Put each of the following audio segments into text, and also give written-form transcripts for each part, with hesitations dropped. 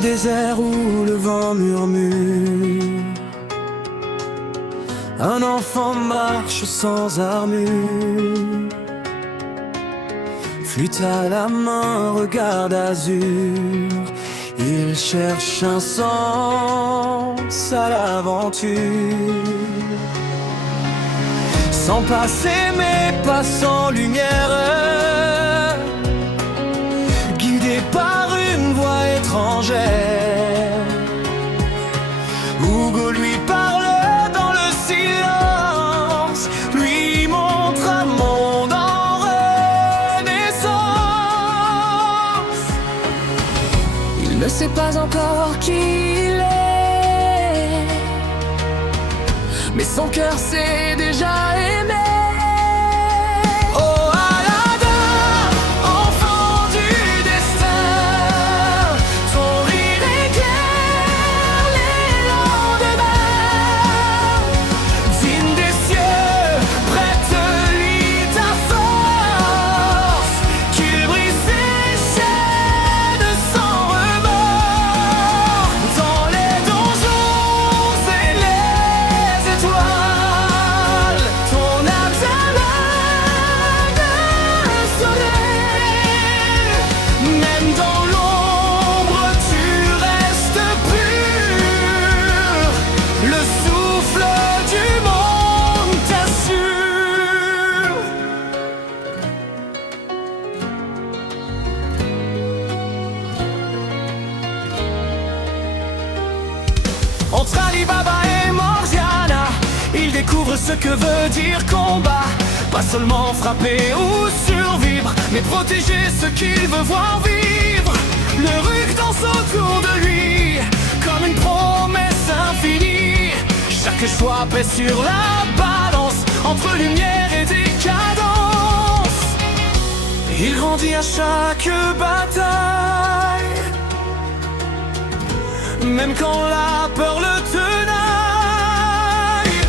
désert où le vent murmure, un enfant marche sans armure, flûte à la main, regard d'azur. Il cherche un sens à l'aventure, sans passer mais pas sans lumière, guidé par une voix étrangère. Hugo lui parle dans le silence, lui montre un monde en renaissance. Il ne sait pas encore qui il est, mais son cœur sait déjà aimer. Entre Ali Baba et Morgiana, il découvre ce que veut dire combat. Pas seulement frapper ou survivre, mais protéger ce qu'il veut voir vivre. Le Ruk danse autour de lui, comme une promesse infinie. Chaque choix pèse sur la balance, entre lumière et décadence. Il grandit à chaque bataille, même quand la peur le tenaille.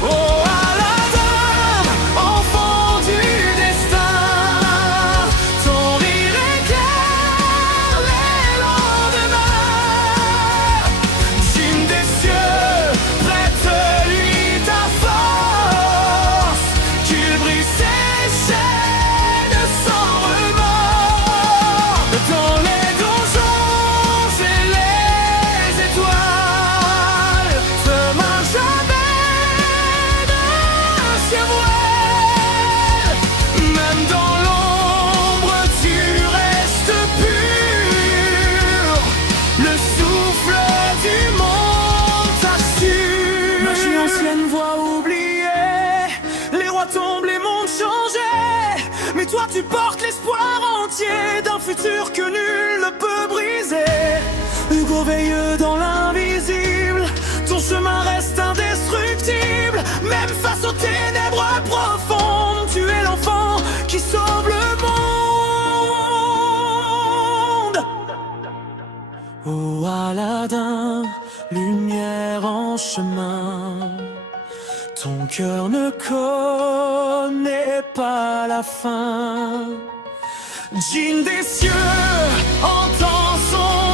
Oh Aladdin, enfant du destin, ton rire éclaire les lendemains. Djinn des cieux, prête-lui ta force, qu'il brise ses chaînes sans remords. Dans les donjons et les étoiles, ce marche jamais de ciel voile. Même dans l'ombre tu restes pur, le souffle du monde t'assure. Magie ancienne, voix oubliée, les rois tombent, les mondes changés, mais toi tu portes l'espoir entier d'un futur que nul ne peut briser. Hugo veille dans l'invisible, ton chemin reste indestructible. Même face aux ténèbres profondes, tu es l'enfant qui sauve le monde. Oh Aladdin, lumière en chemin, ton cœur ne connaît pas la fin. Djinn des cieux entend son